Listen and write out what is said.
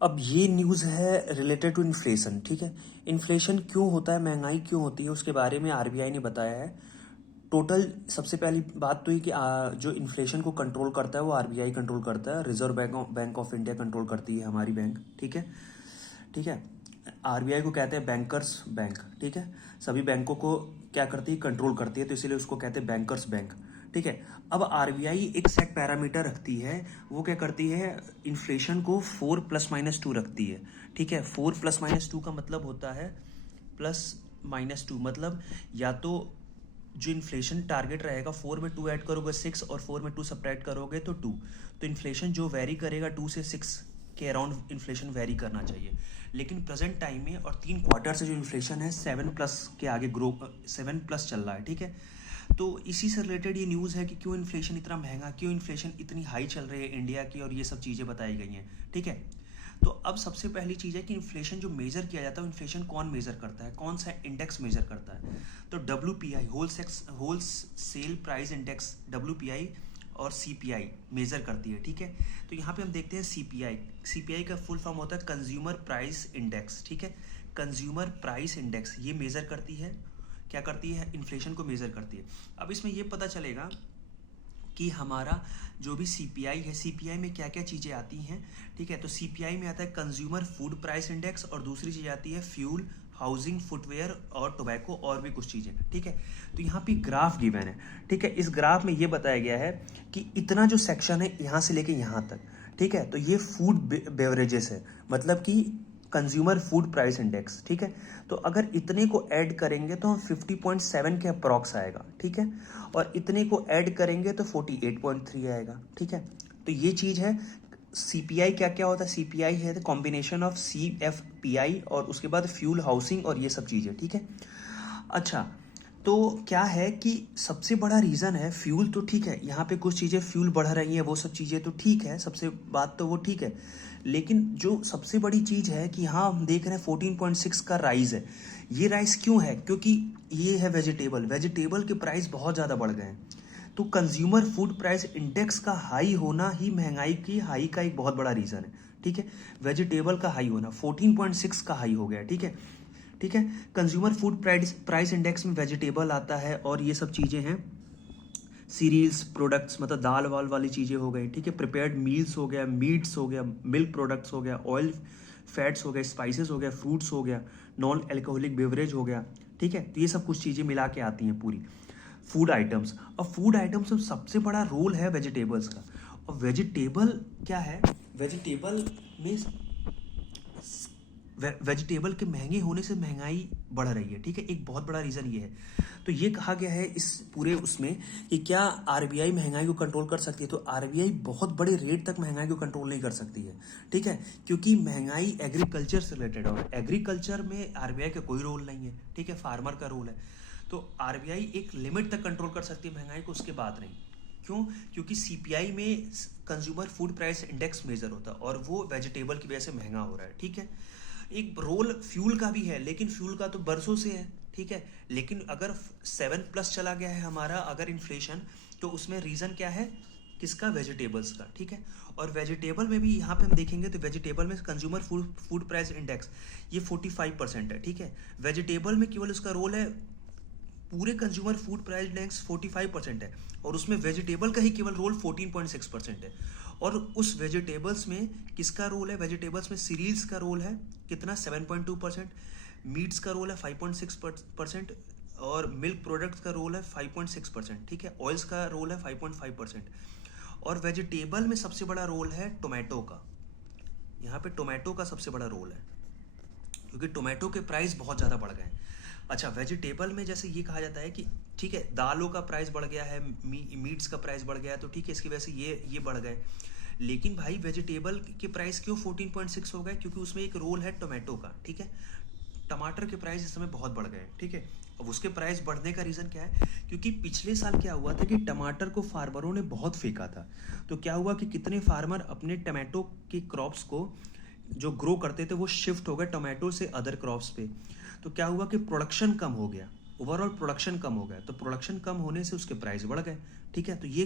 अब ये न्यूज़ है रिलेटेड टू इन्फ्लेशन, ठीक है। इन्फ्लेशन क्यों होता है, महंगाई क्यों होती है, उसके बारे में आरबीआई ने बताया है। टोटल सबसे पहली बात तो ये कि जो इन्फ्लेशन को कंट्रोल करता है वो आरबीआई कंट्रोल करता है, reserve bank of India control करती है हमारी बैंक, ठीक है। ठीक है। आरबीआई को कहते हैं बैंकर्स बैंक, ठीक है। सभी बैंकों को क्या करती है, कंट्रोल करती है, तो इसीलिए उसको कहते हैं बैंकर्स बैंक, ठीक है। अब आरबीआई एक सेट पैरामीटर रखती है, वो क्या करती है, इन्फ्लेशन को 4 ± 2 रखती है, ठीक है। 4 ± 2 का मतलब होता है +-2, मतलब या तो जो इन्फ्लेशन टारगेट रहेगा 4 में 2 ऐड करोगे 6 और 4 में 2 सब्ट्रैक्ट करोगे तो 2, तो इन्फ्लेशन जो वेरी करेगा 2 से 6 के अराउंड इन्फ्लेशन वेरी करना चाहिए। लेकिन प्रेजेंट टाइम में और 3 क्वार्टर से जो इन्फ्लेशन है 7+ के आगे ग्रो 7+ चल रहा है, ठीक है। तो इसी से रिलेटेड ये न्यूज़ है कि क्यों इन्फ्लेशन इतना महंगा, क्यों इन्फ्लेशन इतनी हाई चल रही है इंडिया की, और ये सब चीज़ें बताई गई हैं, ठीक है। तो अब सबसे पहली चीज़ है कि इन्फ्लेशन जो मेजर किया जाता है, इन्फ्लेशन कौन मेजर करता है, कौन सा इंडेक्स मेजर करता है। तो WPI wholesale price index WPI और CPI मेजर करती है, ठीक है। तो यहाँ पे हम देखते हैं CPI का फुल फॉर्म होता है कंज्यूमर प्राइस इंडेक्स, ठीक है। कंज्यूमर प्राइस इंडेक्स ये मेजर करती है, क्या करती है, इन्फ्लेशन को मेजर करती है। अब इसमें ये पता चलेगा कि हमारा जो भी सीपीआई है, सीपीआई में क्या क्या चीज़ें आती हैं, ठीक है। तो सीपीआई में आता है कंज्यूमर फूड प्राइस इंडेक्स, और दूसरी चीज़ आती है फ्यूल, हाउसिंग, फुटवेयर और टोबैको, और भी कुछ चीज़ें, ठीक है। तो यहाँ पे ग्राफ गिवन है, ठीक है। इस ग्राफ में ये बताया गया है कि इतना जो सेक्शन है यहाँ से लेके यहाँ तक, ठीक है। तो ये फूड बेवरेजेस है, मतलब कि कंज्यूमर फूड प्राइस इंडेक्स, ठीक है। तो अगर इतने को ऐड करेंगे तो हम 50.7 के अप्रॉक्स आएगा, ठीक है। और इतने को ऐड करेंगे तो 48.3 आएगा, ठीक है। तो ये चीज़ है। सीपीआई क्या क्या होता है, सीपीआई है कॉम्बिनेशन ऑफ CFPI और उसके बाद फ्यूल, हाउसिंग और ये सब चीज़ें, ठीक है। अच्छा, तो क्या है कि सबसे बड़ा रीज़न है फ्यूल, तो ठीक है, यहाँ पे कुछ चीज़ें फ्यूल बढ़ रही हैं, वो सब चीज़ें तो ठीक है, सबसे बात तो वो ठीक है। लेकिन जो सबसे बड़ी चीज़ है कि यहाँ हम देख रहे हैं 14.6 का राइज है। ये राइज क्यों है, क्योंकि ये है वेजिटेबल के प्राइस बहुत ज़्यादा बढ़ गए हैं। तो कंज्यूमर फूड प्राइस इंडेक्स का हाई होना ही महंगाई की हाई का एक बहुत बड़ा रीज़न है, ठीक है। वेजिटेबल का हाई होना 14.6 का हाई हो गया, ठीक है। ठीक है। कंज्यूमर फूड प्राइस इंडेक्स में वेजिटेबल आता है और ये सब चीज़ें हैं, सीरियल्स प्रोडक्ट्स, मतलब दाल वाल वाली चीज़ें हो गई, ठीक है। प्रिपेयर्ड मील्स हो गया, मीट्स हो गया, मिल्क प्रोडक्ट्स हो गया, ऑयल फैट्स हो गए, स्पाइसेस हो गया, फ्रूट्स हो गया, नॉन एल्कोहलिक बेवरेज हो गया, ठीक है। तो ये सब कुछ चीज़ें मिला के आती हैं पूरी फूड आइटम्स। और फूड आइटम्स में सबसे बड़ा रोल है वेजिटेबल्स का। और वेजिटेबल क्या है, वेजिटेबल में वेजिटेबल के महंगे होने से महंगाई बढ़ रही है, ठीक है। एक बहुत बड़ा रीज़न ये है। तो ये कहा गया है इस पूरे उसमें कि क्या आरबीआई महंगाई को कंट्रोल कर सकती है, तो आरबीआई बहुत बड़े रेट तक महंगाई को कंट्रोल नहीं कर सकती है, ठीक है। क्योंकि महंगाई एग्रीकल्चर से रिलेटेड है, और एग्रीकल्चर में आरबीआई का कोई रोल नहीं है, ठीक है, फार्मर का रोल है। तो आरबीआई एक लिमिट तक कंट्रोल कर सकती है महंगाई को, उसके बाद नहीं। क्यों, क्योंकि सीपीआई में consumer food price index major होता है और वो वेजिटेबल की वजह से महंगा हो रहा है, ठीक है। एक रोल फ्यूल का भी है, लेकिन फ्यूल का तो बरसों से है, ठीक है। लेकिन अगर 7+ चला गया है हमारा अगर इन्फ्लेशन, तो उसमें रीज़न क्या है, किसका, वेजिटेबल्स का, ठीक है। और वेजिटेबल में भी यहाँ पे हम देखेंगे तो वेजिटेबल में कंज्यूमर फूड प्राइस इंडेक्स ये 45% है, ठीक है। वेजिटेबल में केवल उसका रोल है, पूरे कंज्यूमर फूड प्राइस इंडेक्स 45% है, और उसमें वेजिटेबल का ही केवल रोल 14.6% है। और उस वेजिटेबल्स में किसका रोल है, वेजिटेबल्स में सीरियल्स का रोल है कितना, 7.2%, मीट्स का रोल है 5.6%, और मिल्क प्रोडक्ट्स का रोल है 5.6%, ठीक है। ऑयल्स का रोल है 5.5%। और वेजिटेबल में सबसे बड़ा रोल है टोमेटो का, यहाँ पे टोमेटो का सबसे बड़ा रोल है, क्योंकि टोमेटो के प्राइस बहुत ज़्यादा बढ़ गए हैं। अच्छा, वेजिटेबल में जैसे ये कहा जाता है कि ठीक है, दालों का प्राइस बढ़ गया है, मीट्स का प्राइस बढ़ गया है, तो ठीक है, इसकी वजह से ये बढ़ गए। लेकिन भाई वेजिटेबल के प्राइस क्यों 14.6 हो गए, क्योंकि उसमें एक रोल है टोमेटो का, ठीक है। टमाटर के प्राइस इस समय बहुत बढ़ गए, ठीक है। अब उसके प्राइस बढ़ने का रीज़न क्या है, क्योंकि पिछले साल क्या हुआ था कि टमाटर को फार्मरों ने बहुत फेंका था। तो क्या हुआ कि कितने फार्मर अपने टमाटो के क्रॉप्स को जो ग्रो करते थे वो शिफ्ट हो गए टोमेटो से अदर क्रॉप्स पे। तो क्या हुआ कि प्रोडक्शन कम हो गया, ओवरऑल प्रोडक्शन कम हो गया, तो प्रोडक्शन कम होने से उसके प्राइस बढ़ गए, ठीक है। तो ये